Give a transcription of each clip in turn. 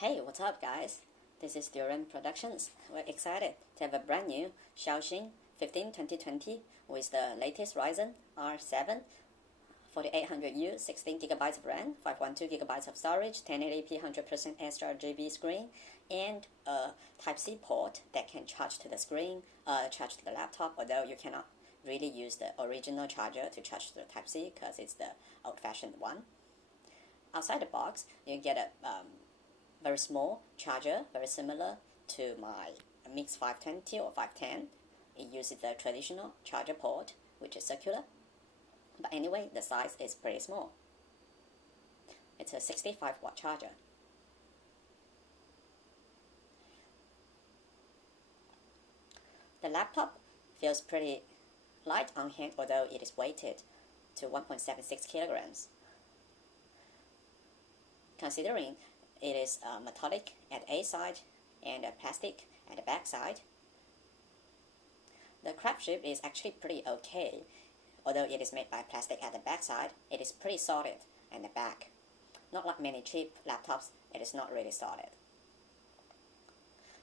Hey, what's up guys? This is Durian Productions. We're excited to have a brand new Xiaoxin 15 2020 with the latest Ryzen R7-4800U 16GB of RAM, 512GB of storage, 1080p 100% sRGB screen, and a Type-C port that can charge to the screen, charge to the laptop, although you cannot really use the original charger to charge to the Type-C because it's the old-fashioned one. Outside the box, you get a very small charger, very similar to my Mix 520 or 510. It uses the traditional charger port, which is circular. But anyway, the size is pretty small. It's a 65-watt charger. The laptop feels pretty light on hand, although it is weighted to 1.76 kilograms. Considering it is metallic at A side and plastic at the back side, the craftship is actually pretty okay. Although it is made by plastic at the back side, it is pretty solid at the back. Not like many cheap laptops, it is not really solid.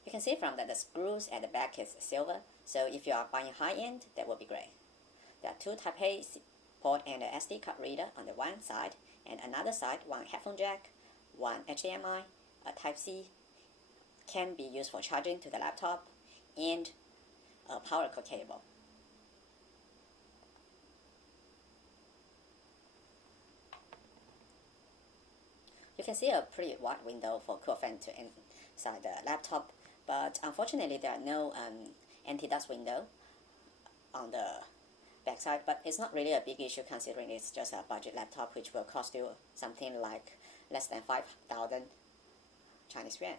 You can see from that the screws at the back is silver, so if you are buying high-end, that will be great. There are two Type-A port and an SD card reader on the one side, and another side, one headphone jack, one HDMI, a Type-C, can be used for charging to the laptop, and a power cord cable. You can see a pretty wide window for cool fan to inside the laptop, but unfortunately there are no anti-dust window on the backside, but it's not really a big issue considering it's just a budget laptop which will cost you something like less than 5,000 Chinese yuan.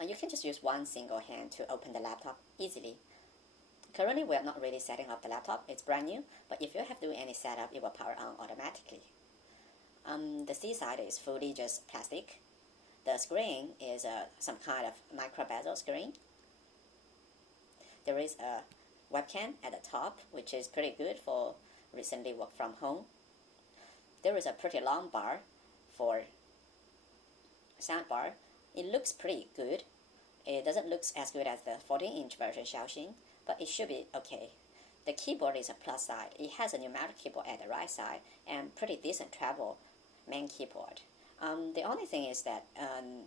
And you can just use one single hand to open the laptop easily. Currently we are not really setting up the laptop, it's brand new, but if you have to do any setup, it will power on automatically. The C side is fully just plastic. The screen is some kind of micro bezel screen. There is a webcam at the top, which is pretty good for recently work from home. There is a pretty long bar for sound bar. It looks pretty good. It doesn't look as good as the 14-inch version Xiaoxin, but it should be okay. The keyboard is a plus side. It has a numeric keyboard at the right side and pretty decent travel main keyboard. The only thing is that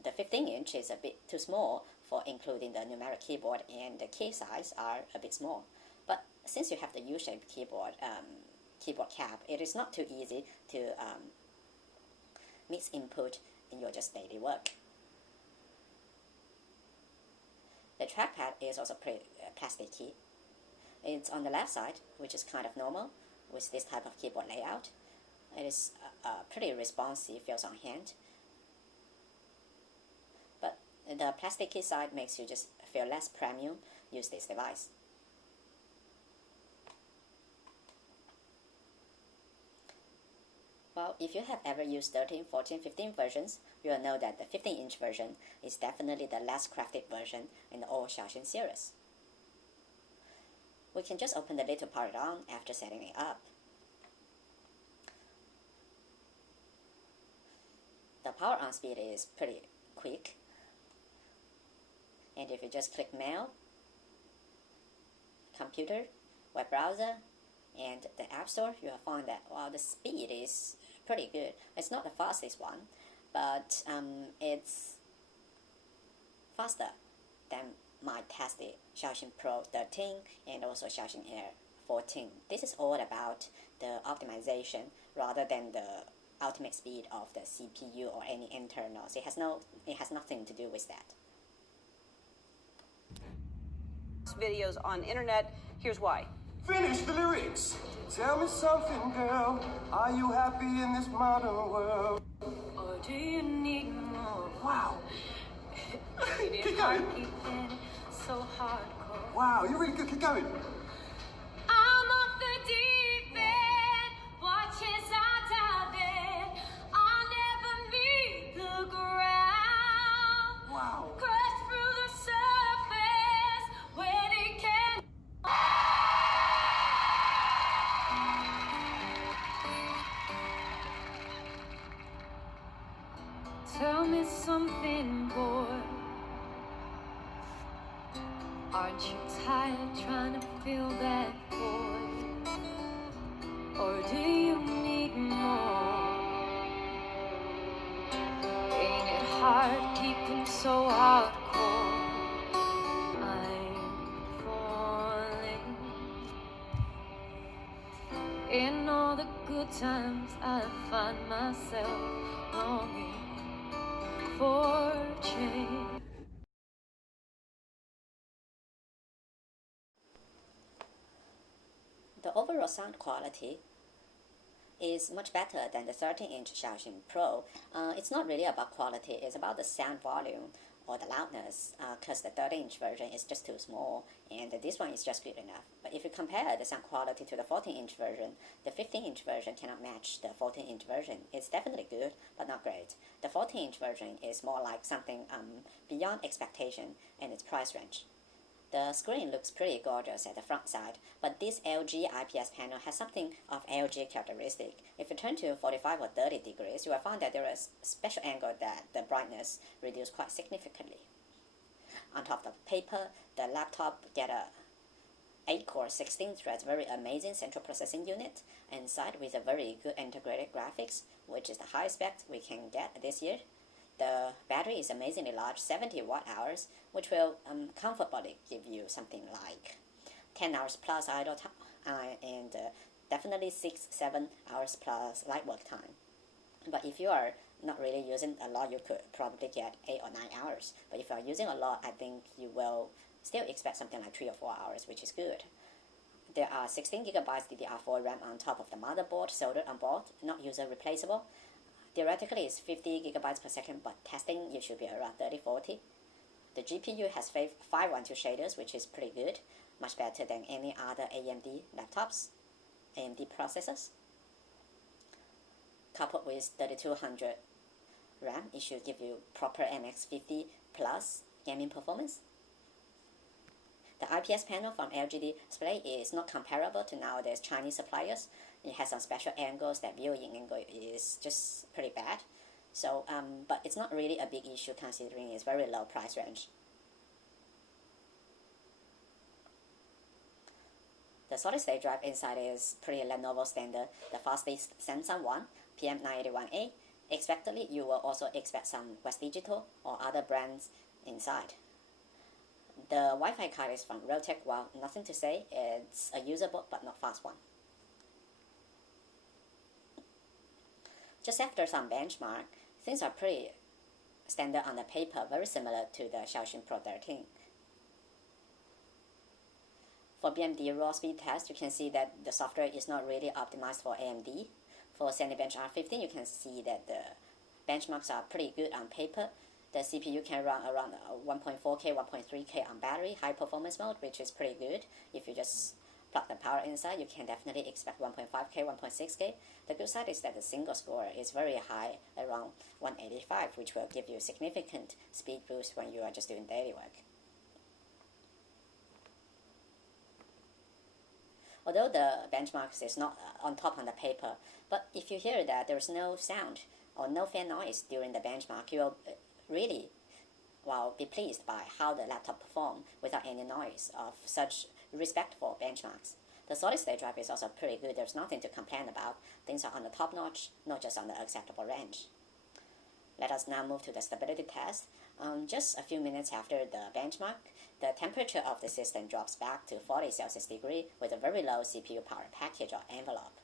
the 15-inch is a bit too small for including the numeric keyboard, and the key size are a bit small. But since you have the U-shaped keyboard cap, it is not too easy to mix input in your just daily work. The trackpad is also pretty plasticky. It's on the left side, which is kind of normal with this type of keyboard layout. It is pretty responsive, feels on hand. But the plasticky side makes you just feel less premium use this device. Well, if you have ever used 13, 14, 15 versions, you will know that the 15-inch version is definitely the less crafted version in the old Xiaoxin series. We can just open the lid to power it on after setting it up. The power on speed is pretty quick. And if you just click Mail, Computer, Web Browser, and the App Store, you will find that, wow, the speed is pretty good. It's not the fastest one, but it's faster than my tested Xiaoxin Pro 13 and also Xiaoxin Air 14. This is all about the optimization rather than the ultimate speed of the CPU or any internals. It has nothing to do with that. Videos on internet. Here's why. Finish the lyrics. Tell me something, girl. Are you happy in this modern world? Or do you need more? Wow. Keep going. So hardcore. Wow, you're really good. Keep going. I'm off the deep end. Watch as I dive in. I'll never meet the ground. Wow. Crash through the surface when it can. Tell me something, boy. Aren't you tired trying to fill that void? Or do you need more? Ain't it hard keeping so hardcore? I'm falling. In all the good times I find myself longing for change. The overall sound quality is much better than the 13-inch Xiaoxin Pro. It's not really about quality, it's about the sound volume or the loudness, because the 13-inch version is just too small and this one is just good enough. But if you compare the sound quality to the 14-inch version, the 15-inch version cannot match the 14-inch version. It's definitely good, but not great. The 14-inch version is more like something beyond expectation and its price range. The screen looks pretty gorgeous at the front side, but this LG IPS panel has something of LG characteristic. If you turn to 45 or 30 degrees, you will find that there is a special angle that the brightness reduces quite significantly. On top of the paper, the laptop get a 8-core 16-thread very amazing central processing unit inside with a very good integrated graphics, which is the highest spec we can get this year. The battery is amazingly large, 70 watt-hours, which will comfortably give you something like 10 hours plus idle time and definitely 6-7 hours plus light work time. But if you are not really using a lot, you could probably get 8 or 9 hours. But if you are using a lot, I think you will still expect something like 3 or 4 hours, which is good. There are 16GB DDR4 RAM on top of the motherboard, soldered on board, not user replaceable. Theoretically, it's 50 GB per second, but testing it should be around 30-40. The GPU has 512 shaders, which is pretty good, much better than any other AMD laptops, AMD processors. Coupled with 3200 RAM, it should give you proper MX50 plus gaming performance. The IPS panel from LG Display is not comparable to nowadays Chinese suppliers. It has some special angles that viewing angle is just pretty bad. So, but it's not really a big issue considering its very low price range. The solid-state drive inside is pretty Lenovo standard, the fastest Samsung one, PM981A. Expectedly, you will also expect some West Digital or other brands inside. The Wi-Fi card is from Realtek. Well, nothing to say, it's a usable but not fast one. Just after some benchmark, things are pretty standard on the paper, very similar to the Xiaoxin Pro 13. For BMD raw speed test, you can see that the software is not really optimized for AMD. For Cinebench R15, you can see that the benchmarks are pretty good on paper. The CPU can run around 1.4K, 1.3K on battery, high performance mode, which is pretty good. If you just plug the power inside, you can definitely expect 1.5K, 1.6K. The good side is that the single score is very high, around 185, which will give you significant speed boost when you are just doing daily work. Although the benchmarks is not on top on the paper, but if you hear that there is no sound or no fan noise during the benchmark, you will really be pleased by how the laptop performed without any noise of such respectful benchmarks. The solid-state drive is also pretty good. There's nothing to complain about. Things are on the top notch, not just on the acceptable range. Let us now move to the stability test. Just a few minutes after the benchmark, the temperature of the system drops back to 40 Celsius degree with a very low CPU power package or envelope.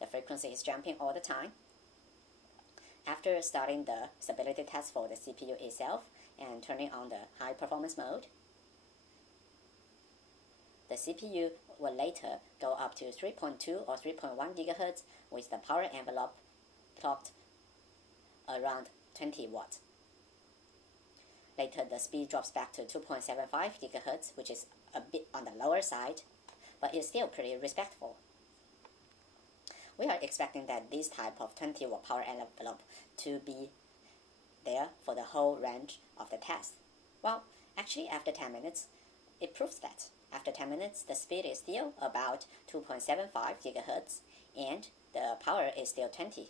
The frequency is jumping all the time. After starting the stability test for the CPU itself and turning on the high performance mode, the CPU will later go up to 3.2 or 3.1 GHz with the power envelope clocked around 20 watts. Later, the speed drops back to 2.75 GHz, which is a bit on the lower side, but is still pretty respectful. We are expecting that this type of 20 watt power envelope to be there for the whole range of the test. Well, actually after 10 minutes, it proves that. After 10 minutes, the speed is still about 2.75 GHz and the power is still 20,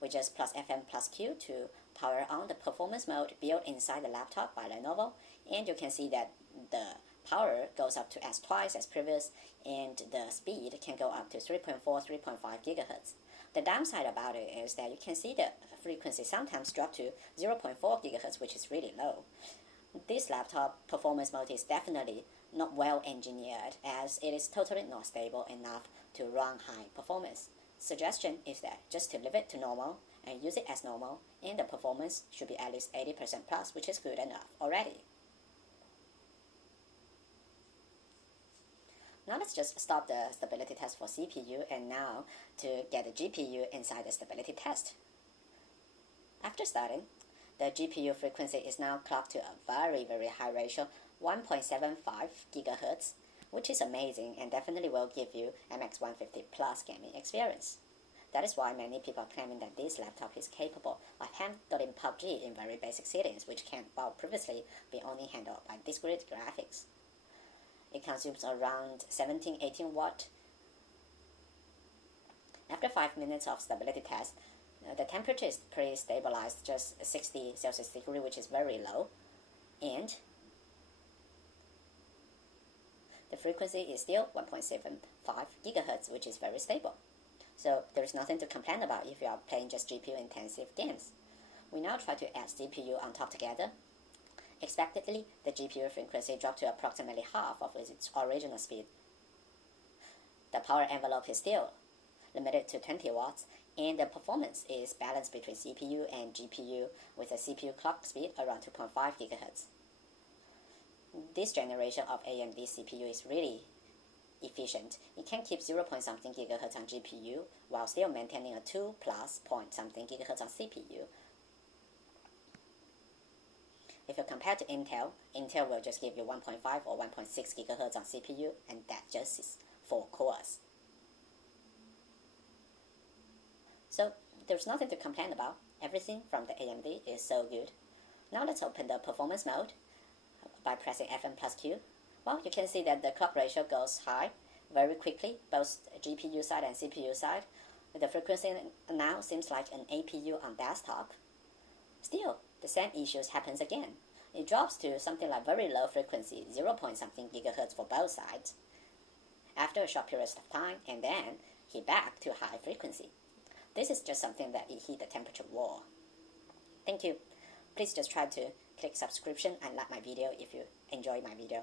we just plus FM plus Q to power on the performance mode built inside the laptop by Lenovo, and you can see that the power goes up to twice as previous, and the speed can go up to 3.4, 3.5 gigahertz. The downside about it is that you can see the frequency sometimes drop to 0.4 gigahertz, which is really low. This laptop performance mode is definitely not well engineered, as it is totally not stable enough to run high performance. Suggestion is that just to leave it to normal and use it as normal, and the performance should be at least 80% plus, which is good enough already. Now let's just stop the stability test for CPU, and now to get the GPU inside the stability test. After starting, the GPU frequency is now clocked to a very high ratio, 1.75 gigahertz, which is amazing and definitely will give you MX150 plus gaming experience. That is why many people are claiming that this laptop is capable of handling PUBG in very basic settings, which can, while previously, be only handled by discrete graphics. It consumes around 17-18 watt. After 5 minutes of stability test, the temperature is pretty stabilized, just 60 Celsius degree, which is very low, and the frequency is still 1.75 gigahertz, which is very stable. So there is nothing to complain about if you are playing just GPU intensive games. We now try to add CPU on top together. Expectedly, the GPU frequency dropped to approximately half of its original speed. The power envelope is still limited to 20 watts, and the performance is balanced between CPU and GPU with a CPU clock speed around 2.5 gigahertz. This generation of AMD CPU is really efficient. It can keep 0.something gigahertz on GPU while still maintaining a 2 plus point something gigahertz on CPU. If you compare to Intel will just give you 1.5 or 1.6 gigahertz on CPU, and that just is 4 cores. So there's nothing to complain about. Everything from the AMD is so good. Now let's open the performance mode by pressing FM plus Q. Well, you can see that the clock ratio goes high very quickly, both GPU side and CPU side. The frequency now seems like an APU on desktop. Still, the same issues happens again. It drops to something like very low frequency, 0.something gigahertz for both sides, after a short period of time, and then hit back to high frequency. This is just something that it hit the temperature wall. Thank you. Please just try to click subscription and like my video if you enjoy my video.